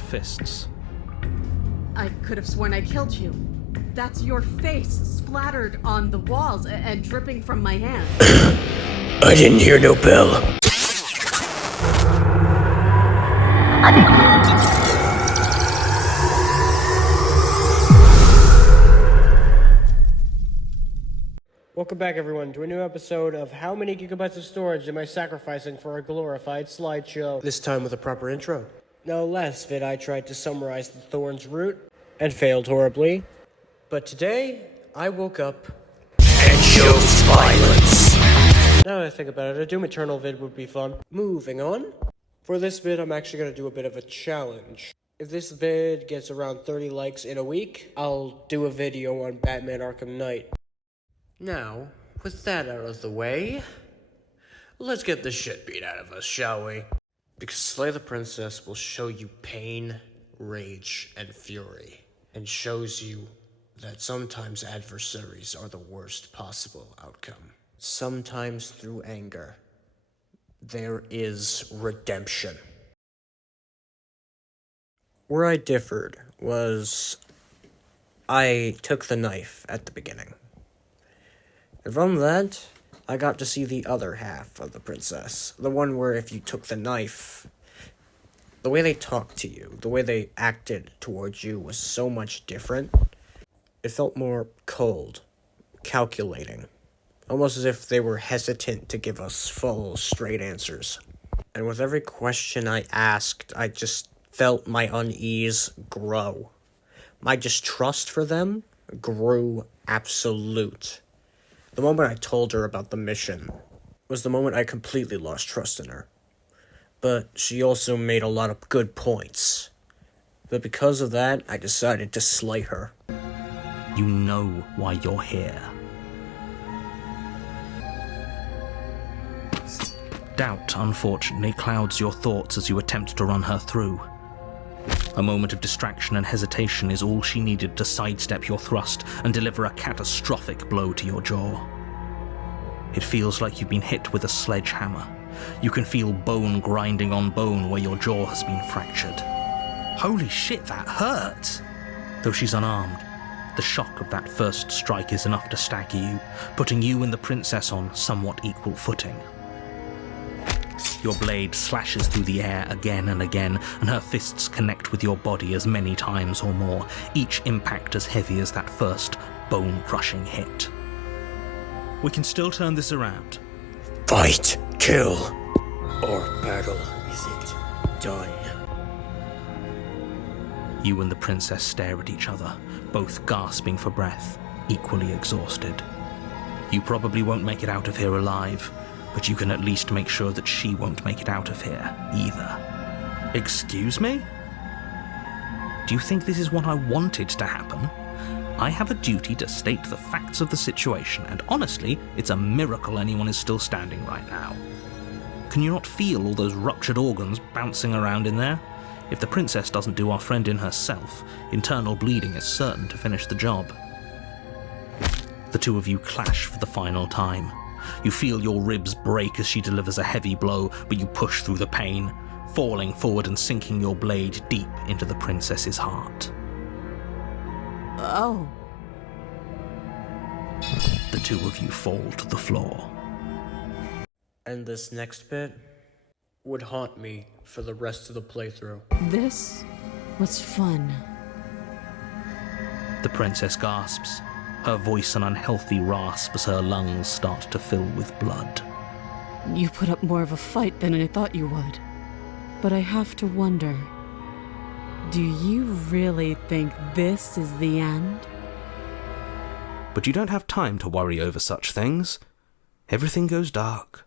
fists. I could have sworn I killed you. That's your face splattered on the walls and dripping from my hand. I didn't hear no bell. Welcome back, everyone, to a new episode of How Many Gigabytes of Storage Am I Sacrificing for a Glorified Slideshow? This time with a proper intro. No last vid I tried to summarize the Thorn's root and failed horribly. But today, I woke up And chose violence. Now that I think about it, a Doom Eternal vid would be fun. Moving on. For this vid, I'm actually going to do a bit of a challenge. If this vid gets around 30 likes in a week, I'll do a video on Batman Arkham Knight. Now, with that out of the way, let's get the shit beat out of us, shall we? Because Slay the Princess will show you pain, rage, and fury, and shows you that sometimes adversaries are the worst possible outcome. Sometimes through anger, there is redemption. Where I differed was I took the knife at the beginning. And from that, I got to see the other half of the princess. The one where if you took the knife, the way they talked to you, the way they acted towards you was so much different. It felt more cold, calculating. Almost as if they were hesitant to give us full, straight answers. And with every question I asked, I just felt my unease grow. My distrust for them grew absolute. The moment I told her about the mission was the moment I completely lost trust in her. But she also made a lot of good points. But because of that, I decided to slay her. You know why you're here. Doubt, unfortunately, clouds your thoughts as you attempt to run her through. A moment of distraction and hesitation is all she needed to sidestep your thrust and deliver a catastrophic blow to your jaw. It feels like you've been hit with a sledgehammer. You can feel bone grinding on bone where your jaw has been fractured. Holy shit, that hurts! Though she's unarmed, the shock of that first strike is enough to stagger you, putting you and the princess on somewhat equal footing. Your blade slashes through the air again and again, and her fists connect with your body as many times or more, each impact as heavy as that first bone-crushing hit. We can still turn this around. Fight, kill, or battle. Is it done? You and the princess stare at each other, both gasping for breath, equally exhausted. You probably won't make it out of here alive, but you can at least make sure that she won't make it out of here, either. Excuse me? Do you think this is what I wanted to happen? I have a duty to state the facts of the situation, and honestly, it's a miracle anyone is still standing right now. Can you not feel all those ruptured organs bouncing around in there? If the princess doesn't do our friend in herself, internal bleeding is certain to finish the job. The two of you clash for the final time. You feel your ribs break as she delivers a heavy blow, but you push through the pain, falling forward and sinking your blade deep into the princess's heart. Oh. The two of you fall to the floor. And this next bit would haunt me for the rest of the playthrough. This was fun. The princess gasps, her voice an unhealthy rasp as her lungs start to fill with blood. You put up more of a fight than I thought you would. But I have to wonder, do you really think this is the end? But you don't have time to worry over such things. Everything goes dark,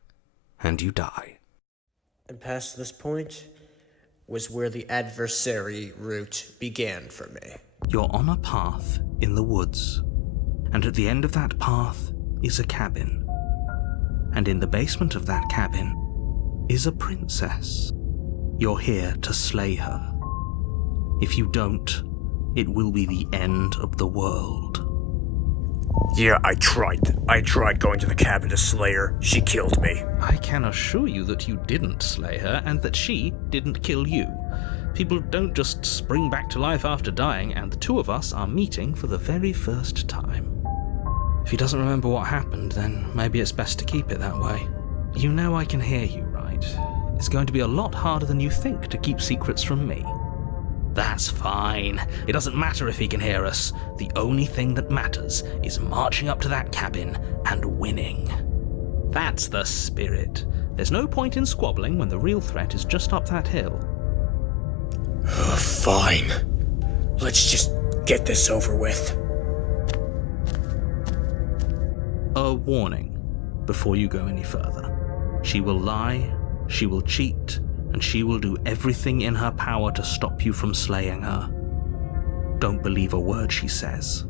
and you die. And past this point was where the adversary route began for me. You're on a path in the woods, and at the end of that path is a cabin. And in the basement of that cabin is a princess. You're here to slay her. If you don't, it will be the end of the world. Yeah, I tried going to the cabin to slay her. She killed me. I can assure you that you didn't slay her and that she didn't kill you. People don't just spring back to life after dying, and the two of us are meeting for the very first time. If he doesn't remember what happened, then maybe it's best to keep it that way. You know I can hear you, right? It's going to be a lot harder than you think to keep secrets from me. That's fine. It doesn't matter if he can hear us. The only thing that matters is marching up to that cabin and winning. That's the spirit. There's no point in squabbling when the real threat is just up that hill. Fine. Let's just get this over with. A warning before you go any further. She will lie, she will cheat, and she will do everything in her power to stop you from slaying her. Don't believe a word she says.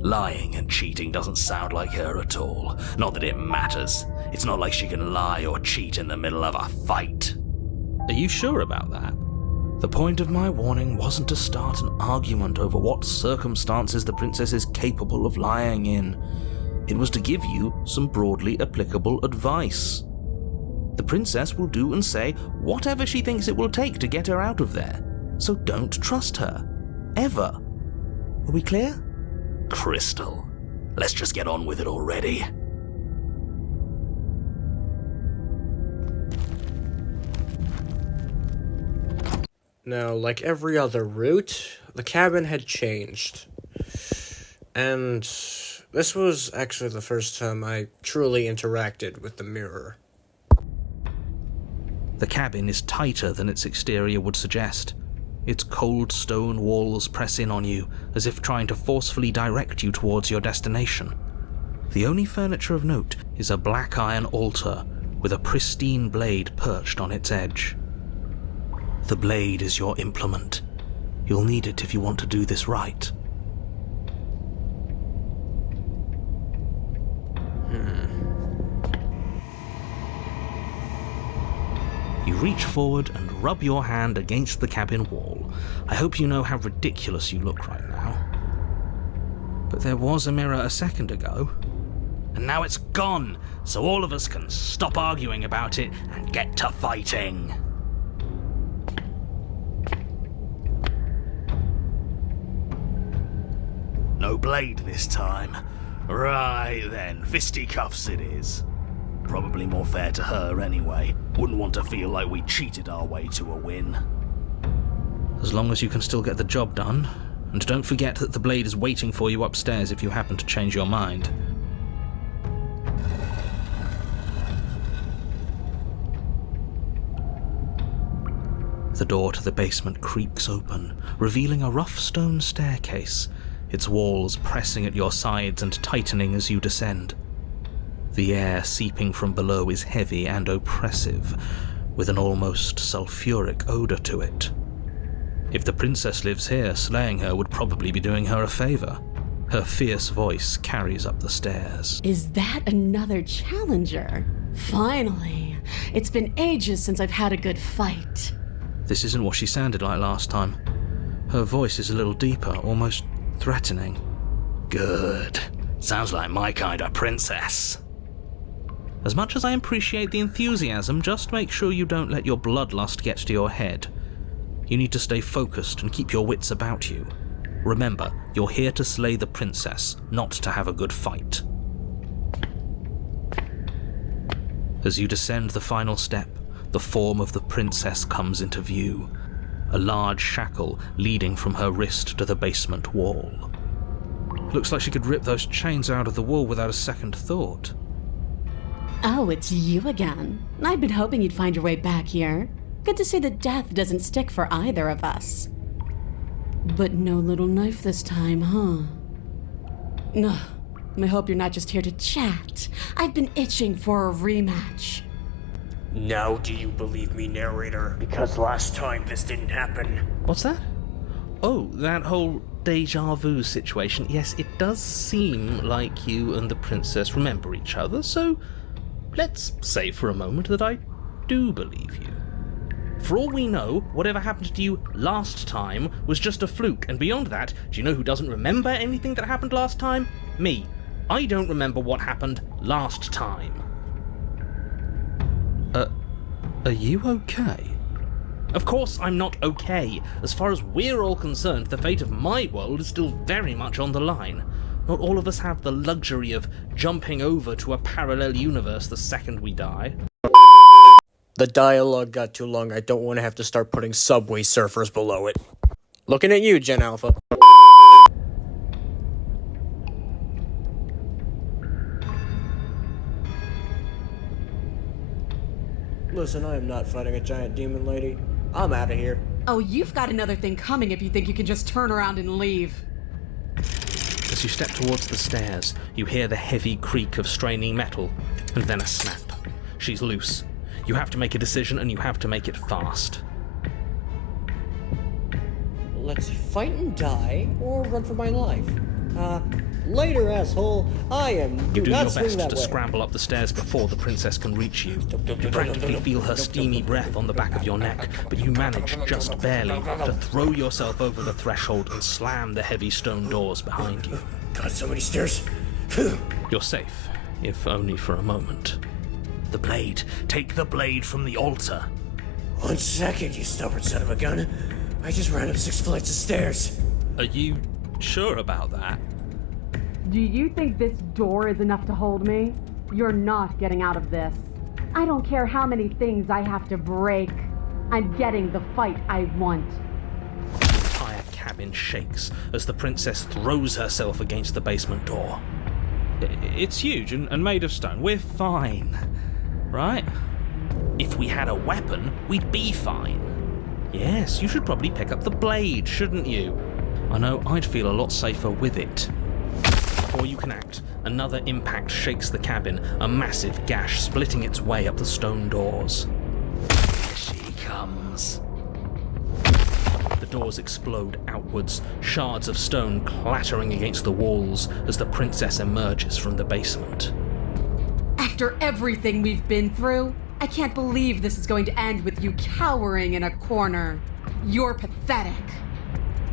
Lying and cheating doesn't sound like her at all. Not that it matters. It's not like she can lie or cheat in the middle of a fight. Are you sure about that? The point of my warning wasn't to start an argument over what circumstances the princess is capable of lying in. It was to give you some broadly applicable advice. The princess will do and say whatever she thinks it will take to get her out of there. So don't trust her. Ever. Are we clear? Crystal. Let's just get on with it already. Now, like every other route, the cabin had changed. And this was actually the first time I truly interacted with the mirror. The cabin is tighter than its exterior would suggest. Its cold stone walls press in on you, as if trying to forcefully direct you towards your destination. The only furniture of note is a black iron altar with a pristine blade perched on its edge. The blade is your implement. You'll need it if you want to do this right. You reach forward and rub your hand against the cabin wall. I hope you know how ridiculous you look right now. But there was a mirror a second ago, and now it's gone, so all of us can stop arguing about it and get to fighting. No blade this time. Right then, fisticuffs it is. Probably more fair to her anyway. Wouldn't want to feel like we cheated our way to a win. As long as you can still get the job done, and don't forget that the blade is waiting for you upstairs if you happen to change your mind. The door to the basement creaks open, revealing a rough stone staircase, its walls pressing at your sides and tightening as you descend. The air seeping from below is heavy and oppressive, with an almost sulfuric odor to it. If the princess lives here, slaying her would probably be doing her a favor. Her fierce voice carries up the stairs. Is that another challenger? Finally. It's been ages since I've had a good fight. This isn't what she sounded like last time. Her voice is a little deeper, almost threatening. Good. Sounds like my kind of princess. As much as I appreciate the enthusiasm, just make sure you don't let your bloodlust get to your head. You need to stay focused and keep your wits about you. Remember, you're here to slay the princess, not to have a good fight. As you descend the final step, the form of the princess comes into view, a large shackle leading from her wrist to the basement wall. Looks like she could rip those chains out of the wall without a second thought. Oh, it's you again. I've been hoping you'd find your way back here. Good to see that death doesn't stick for either of us. But no little knife this time, huh? No, I hope you're not just here to chat. I've been itching for a rematch. Now do you believe me, narrator? Because last time this didn't happen. What's that? Oh, that whole deja vu situation. Yes, it does seem like you and the princess remember each other, so let's say for a moment that I do believe you. For all we know, whatever happened to you last time was just a fluke, and beyond that, do you know who doesn't remember anything that happened last time? Me. I don't remember what happened last time. Are you okay? Of course I'm not okay. As far as we're all concerned, the fate of my world is still very much on the line. Not all of us have the luxury of jumping over to a parallel universe the second we die. The dialogue got too long. I don't want to have to start putting Subway Surfers below it. Looking at you, Gen Alpha. Listen, I am not fighting a giant demon lady. I'm out of here. Oh, you've got another thing coming if you think you can just turn around and leave. As you step towards the stairs, you hear the heavy creak of straining metal, and then a snap. She's loose. You have to make a decision, and you have to make it fast. Let's fight and die, or run for my life. Later, asshole. I am. You do your not swing best that to way. scramble up the stairs before the princess can reach you. You practically feel her steamy breath on the back of your neck, but you manage, just barely, to throw yourself over the threshold and slam the heavy stone doors behind you. God, so many stairs. You're safe, if only for a moment. The blade. Take the blade from the altar. 1 second, you stubborn son of a gun. I just ran up 6 flights of stairs. Are you sure about that? Do you think this door is enough to hold me? You're not getting out of this. I don't care how many things I have to break. I'm getting the fight I want. The entire cabin shakes as the princess throws herself against the basement door. It's huge and made of stone. We're fine, right? If we had a weapon, we'd be fine. Yes, you should probably pick up the blade, shouldn't you? I know I'd feel a lot safer with it. Before you can act, another impact shakes the cabin, a massive gash splitting its way up the stone doors. Here she comes. The doors explode outwards, shards of stone clattering against the walls as the princess emerges from the basement. After everything we've been through, I can't believe this is going to end with you cowering in a corner. You're pathetic.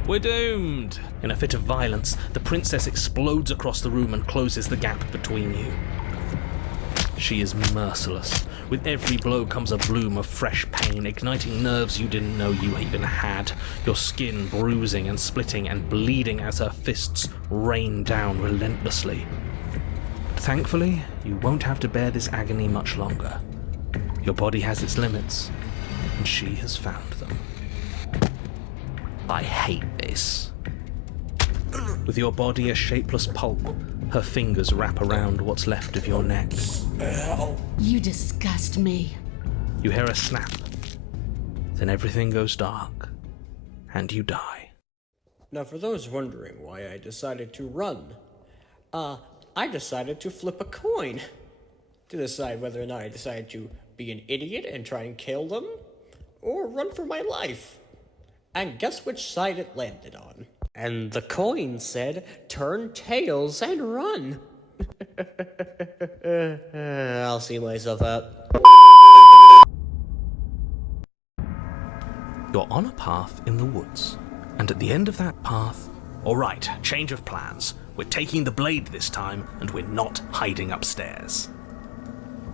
We're doomed! In a fit of violence, the princess explodes across the room and closes the gap between you. She is merciless. With every blow comes a bloom of fresh pain, igniting nerves you didn't know you even had, your skin bruising and splitting and bleeding as her fists rain down relentlessly. But thankfully, you won't have to bear this agony much longer. Your body has its limits, and she has found them. I hate this. With your body a shapeless pulp, her fingers wrap around what's left of your neck. You disgust me. You hear a snap. Then everything goes dark, and you die. Now, for those wondering why I decided to run, I decided to flip a coin to decide whether or not I decided to be an idiot and try and kill them, or run for my life. And guess which side it landed on? And the coin said, turn tails and run. I'll see myself out. You're on a path in the woods, and at the end of that path... Alright, change of plans. We're taking the blade this time, and we're not hiding upstairs.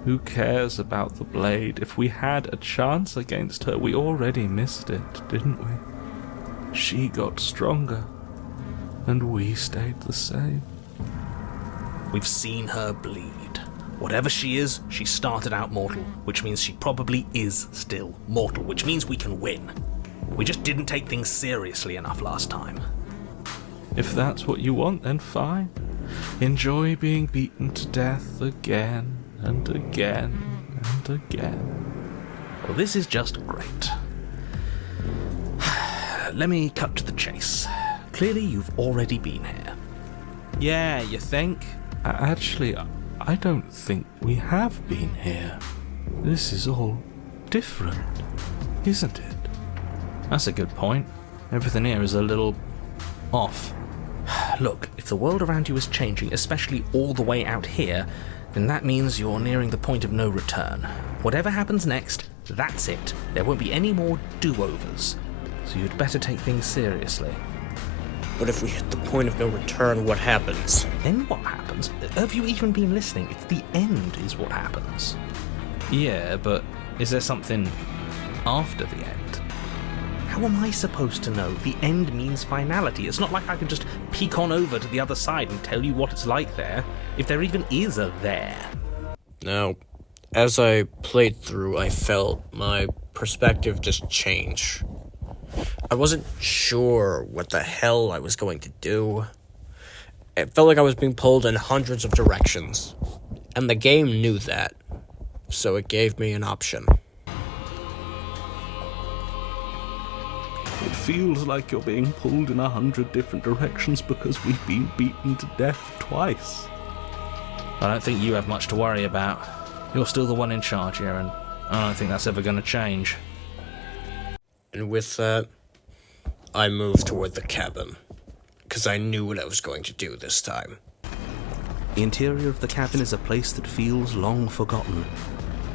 Who cares about the blade? If we had a chance against her, we already missed it, didn't we? She got stronger, and we stayed the same. We've seen her bleed. Whatever she is, she started out mortal, which means she probably is still mortal, which means we can win. We just didn't take things seriously enough last time. If that's what you want, then fine. Enjoy being beaten to death again and again and again. Well, this is just great. Let me cut to the chase. Clearly, you've already been here. Yeah, you think? Actually, I don't think we have been here. This is all different, isn't it? That's a good point. Everything here is a little... off. Look, if the world around you is changing, especially all the way out here, then that means you're nearing the point of no return. Whatever happens next, that's it. There won't be any more do-overs. So you'd better take things seriously. But if we hit the point of no return, what happens? Then what happens? Have you even been listening? It's the end is what happens. Yeah, but is there something after the end? How am I supposed to know? The end means finality. It's not like I can just peek on over to the other side and tell you what it's like there, if there even is a there. Now, as I played through, I felt my perspective just change. I wasn't sure what the hell I was going to do. It felt like I was being pulled in hundreds of directions, and the game knew that, so it gave me an option. It feels like you're being pulled in 100 different directions because we've been beaten to death twice. I don't think you have much to worry about. You're still the one in charge here, and I don't think that's ever going to change. And with that, I moved toward the cabin, because I knew what I was going to do this time. The interior of the cabin is a place that feels long forgotten.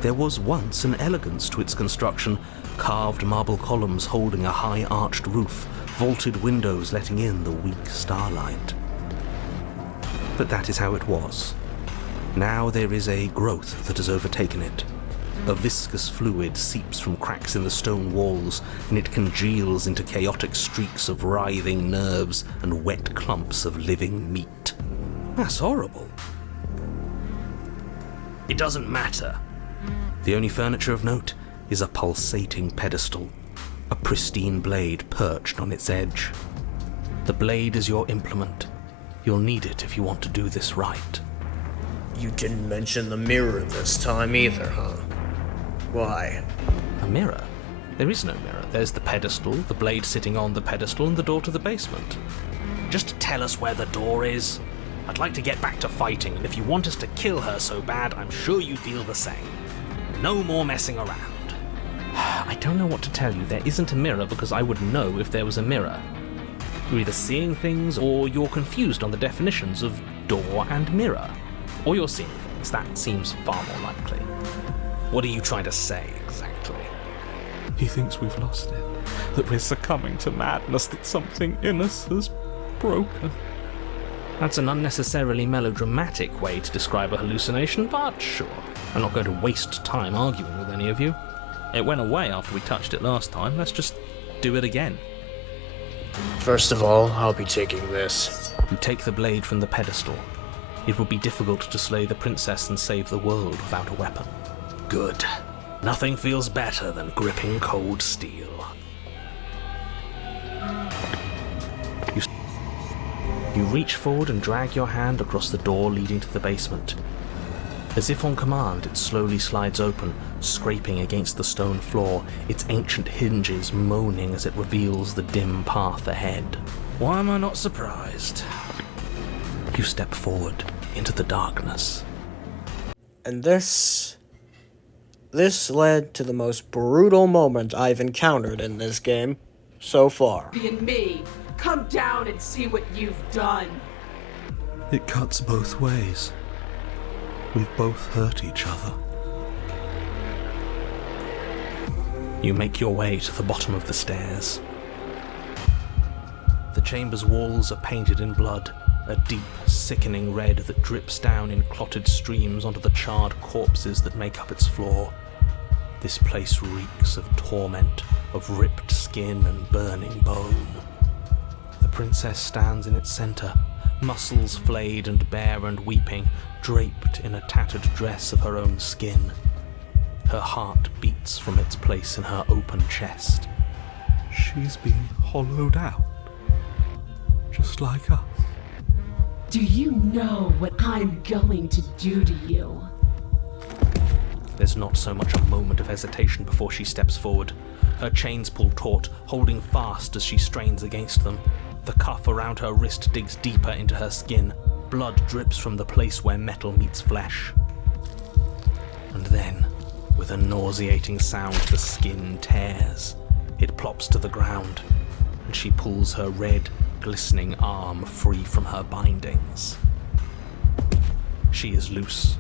There was once an elegance to its construction, carved marble columns holding a high arched roof, vaulted windows letting in the weak starlight. But that is how it was. Now there is a growth that has overtaken it. A viscous fluid seeps from cracks in the stone walls, and it congeals into chaotic streaks of writhing nerves and wet clumps of living meat. That's horrible. It doesn't matter. The only furniture of note is a pulsating pedestal, a pristine blade perched on its edge. The blade is your implement. You'll need it if you want to do this right. You didn't mention the mirror this time either, huh? Why? A mirror? There is no mirror. There's the pedestal, the blade sitting on the pedestal, and the door to the basement. Just tell us where the door is. I'd like to get back to fighting, and if you want us to kill her so bad, I'm sure you feel the same. No more messing around. I don't know what to tell you. There isn't a mirror because I would know if there was a mirror. You're either seeing things or you're confused on the definitions of door and mirror. Or you're seeing things. That seems far more likely. What are you trying to say, exactly? He thinks we've lost it, that we're succumbing to madness, that something in us has broken. That's an unnecessarily melodramatic way to describe a hallucination, but sure. I'm not going to waste time arguing with any of you. It went away after we touched it last time. Let's just do it again. First of all, I'll be taking this. You take the blade from the pedestal. It would be difficult to slay the princess and save the world without a weapon. Good. Nothing feels better than gripping cold steel. You reach forward and drag your hand across the door leading to the basement. As if on command, it slowly slides open, scraping against the stone floor, its ancient hinges moaning as it reveals the dim path ahead. Why am I not surprised? You step forward into the darkness. And this led to the most brutal moment I've encountered in this game so far. And me, come down and see what you've done. It cuts both ways. We've both hurt each other. You make your way to the bottom of the stairs. The chamber's walls are painted in blood, a deep, sickening red that drips down in clotted streams onto the charred corpses that make up its floor. This place reeks of torment, of ripped skin and burning bone. The princess stands in its center, muscles flayed and bare and weeping, draped in a tattered dress of her own skin. Her heart beats from its place in her open chest. She's been hollowed out, just like us. Do you know what I'm going to do to you? There's not so much a moment of hesitation before she steps forward. Her chains pull taut, holding fast as she strains against them. The cuff around her wrist digs deeper into her skin. Blood drips from the place where metal meets flesh. And then, with a nauseating sound, the skin tears. It plops to the ground, and she pulls her red, glistening arm free from her bindings. She is loose,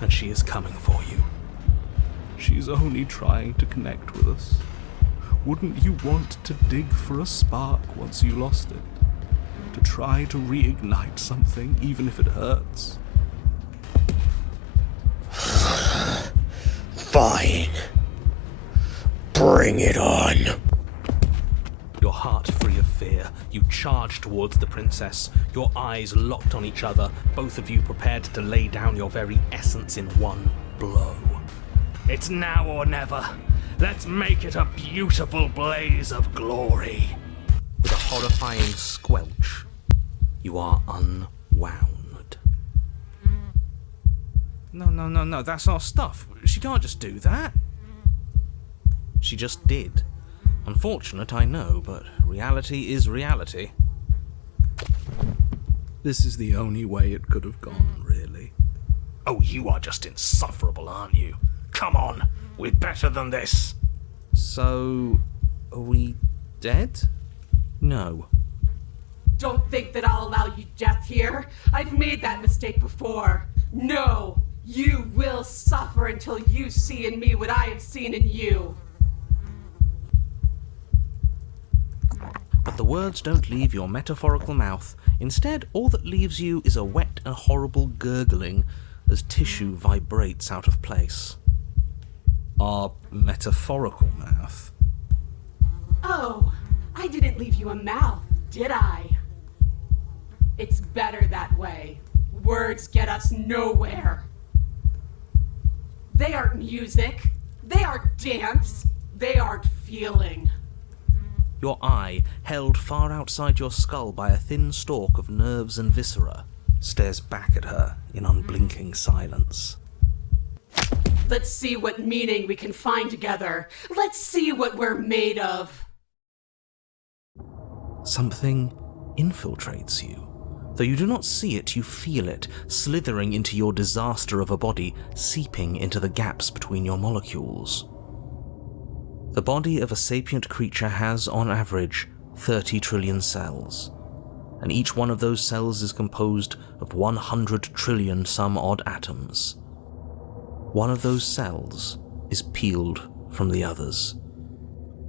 and she is coming for you. She's only trying to connect with us. Wouldn't you want to dig for a spark once you lost it? To try to reignite something, even if it hurts? Fine. Bring it on. heart free of fear, you charge towards the princess, your eyes locked on each other, both of you prepared to lay down your very essence in one blow. It's now or never. Let's make it a beautiful blaze of glory. With a horrifying squelch, you are unwound. No, that's our stuff. She can't just do that. She just did. Unfortunate, I know, but reality is reality. This is the only way it could have gone, really. Oh, you are just insufferable, aren't you? Come on, we're better than this. So, are we dead? No. Don't think that I'll allow you death here. I've made that mistake before. No, you will suffer until you see in me what I have seen in you. But the words don't leave your metaphorical mouth. Instead, all that leaves you is a wet and horrible gurgling as tissue vibrates out of place. Our metaphorical mouth? Oh, I didn't leave you a mouth, did I? It's better that way. Words get us nowhere. They aren't music. They aren't dance. They aren't feeling. Your eye, held far outside your skull by a thin stalk of nerves and viscera, stares back at her in unblinking silence. Let's see what meaning we can find together. Let's see what we're made of. Something infiltrates you. Though you do not see it, you feel it, slithering into your disaster of a body, seeping into the gaps between your molecules. The body of a sapient creature has, on average, 30 trillion cells, and each one of those cells is composed of 100 trillion some odd atoms. One of those cells is peeled from the others.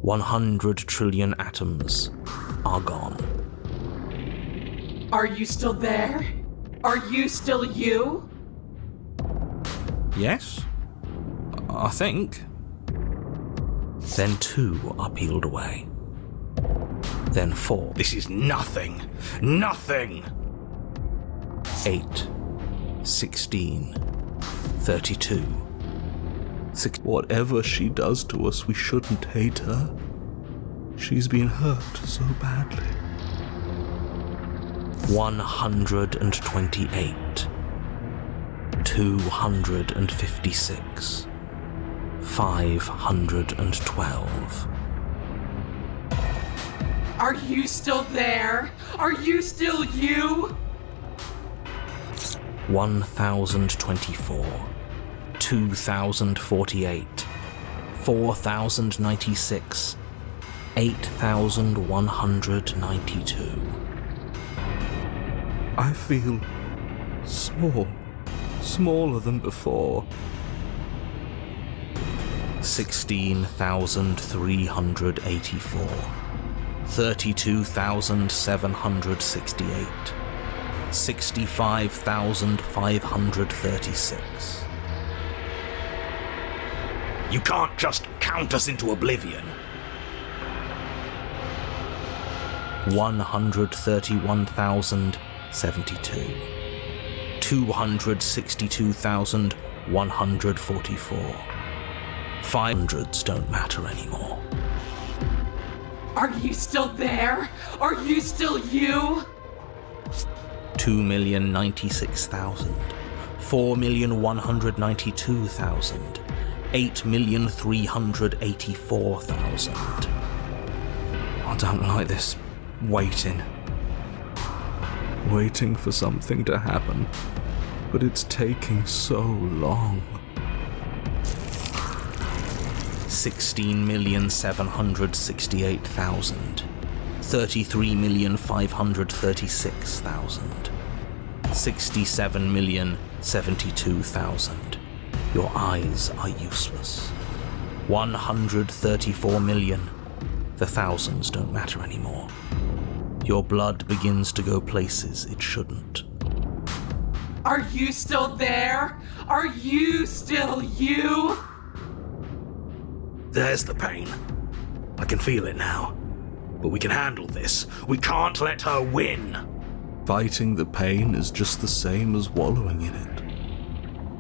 100 trillion atoms are gone. Are you still there? Are you still you? Yes? I think. Then 2 are peeled away. Then 4. This is nothing. Nothing! 8. 16. 32. Whatever she does to us, we shouldn't hate her. She's been hurt so badly. 128. 256. 512. Are you still there? Are you still you? 1024. 2048. 4096. 8192. I feel small. Smaller than before. 16,384. 32,768. 65,536. You can't just count us into oblivion. 131,072. 262,144. 500s don't matter anymore. Are you still there? Are you still you? 2,096,000. 4,192,000. 8,384,000. I don't like this waiting. Waiting for something to happen, but it's taking so long. 16,768,000. 33,536,000. 67,072,000. Your eyes are useless. 134 million. The thousands don't matter anymore. Your blood begins to go places it shouldn't. Are you still there? Are you still you? There's the pain. I can feel it now. but we can handle this. We can't let her win. Fighting the pain is just the same as wallowing in it.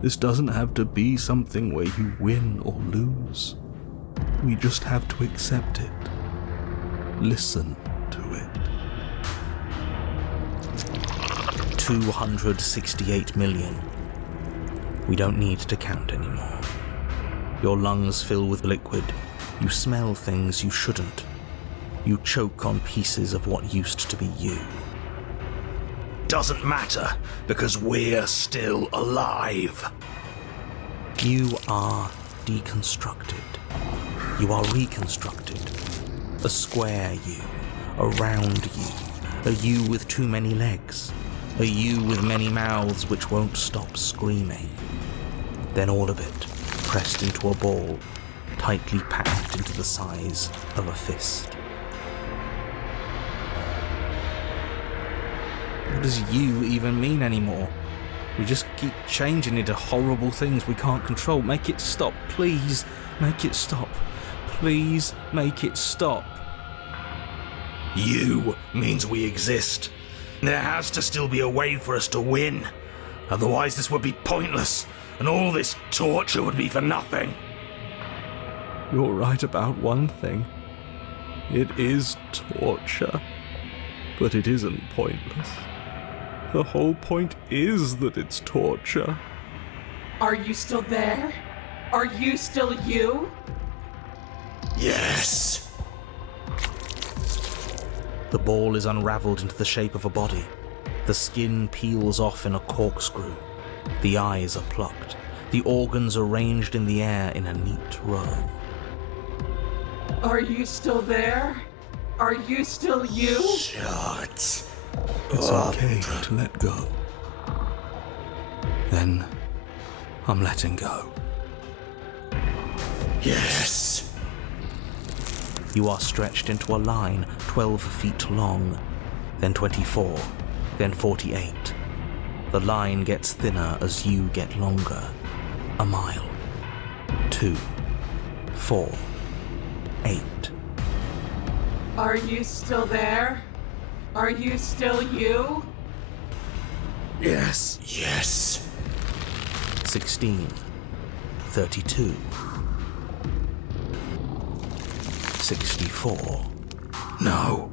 This doesn't have to be something where you win or lose. We just have to accept it. Listen to it. 268 million. We don't need to count anymore. Your lungs fill with liquid. You smell things you shouldn't. You choke on pieces of what used to be you. Doesn't matter, because we're still alive. You are deconstructed. You are reconstructed. A square you, a round you, a you with too many legs, a you with many mouths which won't stop screaming. Then all of it pressed into a ball, tightly packed into the size of a fist. What does you even mean anymore? We just keep changing into horrible things we can't control. Make it stop, please. Make it stop. Please make it stop. You means we exist. There has to still be a way for us to win. Otherwise this would be pointless, and all this torture would be for nothing. You're right about one thing. It is torture, but it isn't pointless. The whole point is that it's torture. Are you still there? Are you still you? Yes. The ball is unraveled into the shape of a body. The skin peels off in a corkscrew. The eyes are plucked. The organs arranged in the air in a neat row. Are you still there? Are you still you? Shut. It's okay to let go. Then, I'm letting go. Yes. You are stretched into a line 12 feet long, then 24, then 48. The line gets thinner as you get longer. A mile. 2, 4, 8. Are you still there? Are you still you? Yes. Yes. 16, 32, 64. No.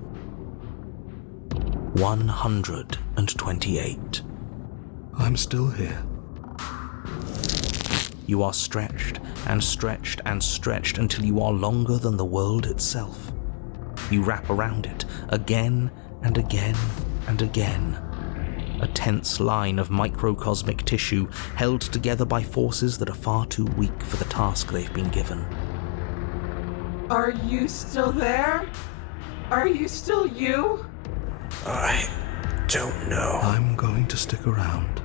128. I'm still here. You are stretched and stretched and stretched until you are longer than the world itself. You wrap around it again and again and again. A tense line of microcosmic tissue held together by forces that are far too weak for the task they've been given. Are you still there? Are you still you? I don't know. I'm going to stick around,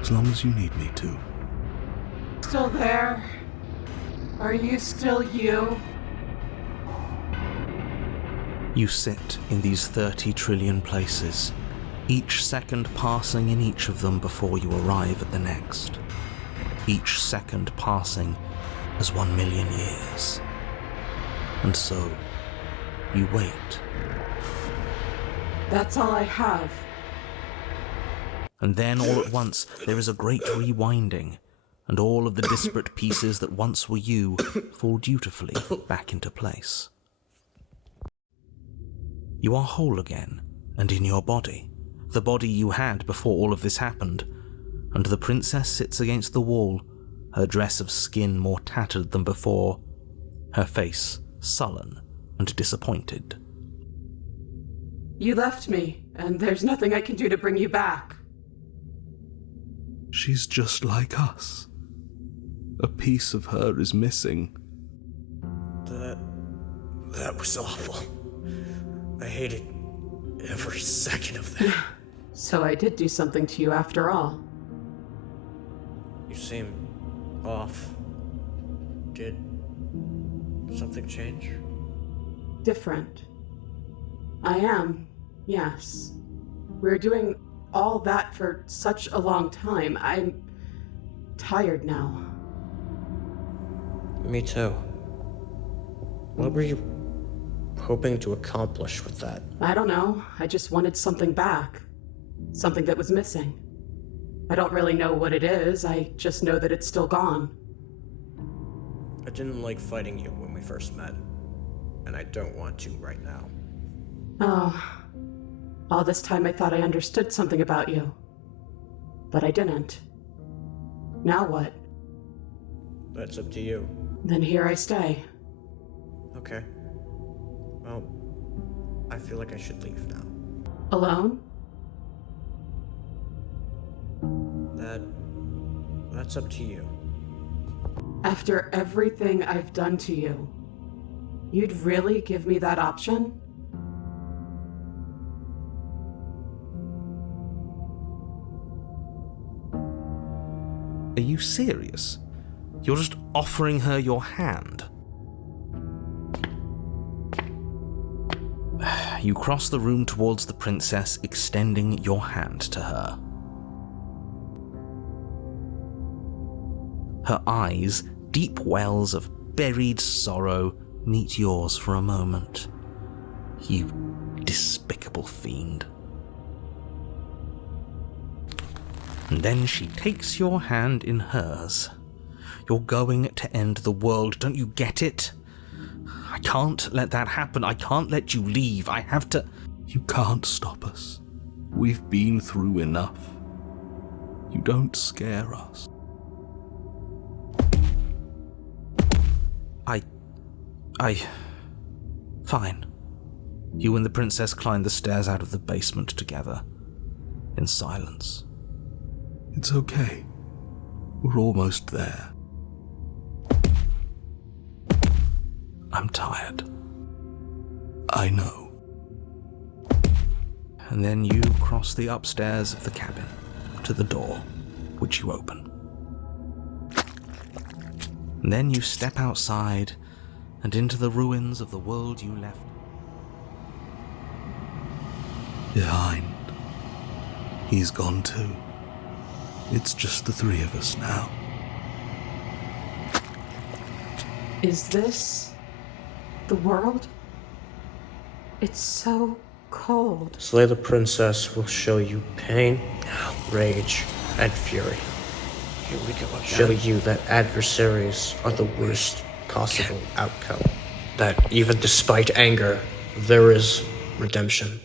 as long as you need me to. Still there? Are you still you? You sit in these 30 trillion places, each second passing in each of them before you arrive at the next. Each second passing as 1 million years. And so, you wait. That's all I have. And then all at once there is a great rewinding, and all of the disparate pieces that once were you fall dutifully back into place. You are whole again, and in your body, the body you had before all of this happened, and the princess sits against the wall, her dress of skin more tattered than before, her face sullen and disappointed. You left me, and there's nothing I can do to bring you back. She's just like us. A piece of her is missing. That was awful. I hated every second of that. So I did do something to you after all. You seem off. Did something change? Different. I am, yes. We're doing all that for such a long time. I'm tired now. Me too. What were you hoping to accomplish with that? I don't know. I just wanted something back. Something that was missing. I don't really know what it is. I just know that it's still gone. I didn't like fighting you when we first met, and I don't want to right now. Oh. All this time I thought I understood something about you. But I didn't. Now what? That's up to you. Then here I stay. Okay. Well, I feel like I should leave now. Alone? That's up to you. After everything I've done to you, you'd really give me that option? Are you serious? You're just offering her your hand? You cross the room towards the princess, extending your hand to her. Her eyes, deep wells of buried sorrow, meet yours for a moment. You despicable fiend. And then she takes your hand in hers. You're going to end the world, don't you get it? I can't let that happen. I can't let you leave. I have to... You can't stop us. We've been through enough. You don't scare us. Fine. You and the princess climb the stairs out of the basement together, in silence. It's okay. We're almost there. I'm tired. I know. And then you cross the upstairs of the cabin to the door, which you open. And then you step outside and into the ruins of the world you left Behind. He's gone too. It's just the three of us now. Is this the world? It's so cold. Slay the princess will show you pain, rage, and fury. Here we go again. Show you that adversaries are the worst possible outcome. That even despite anger, there is redemption.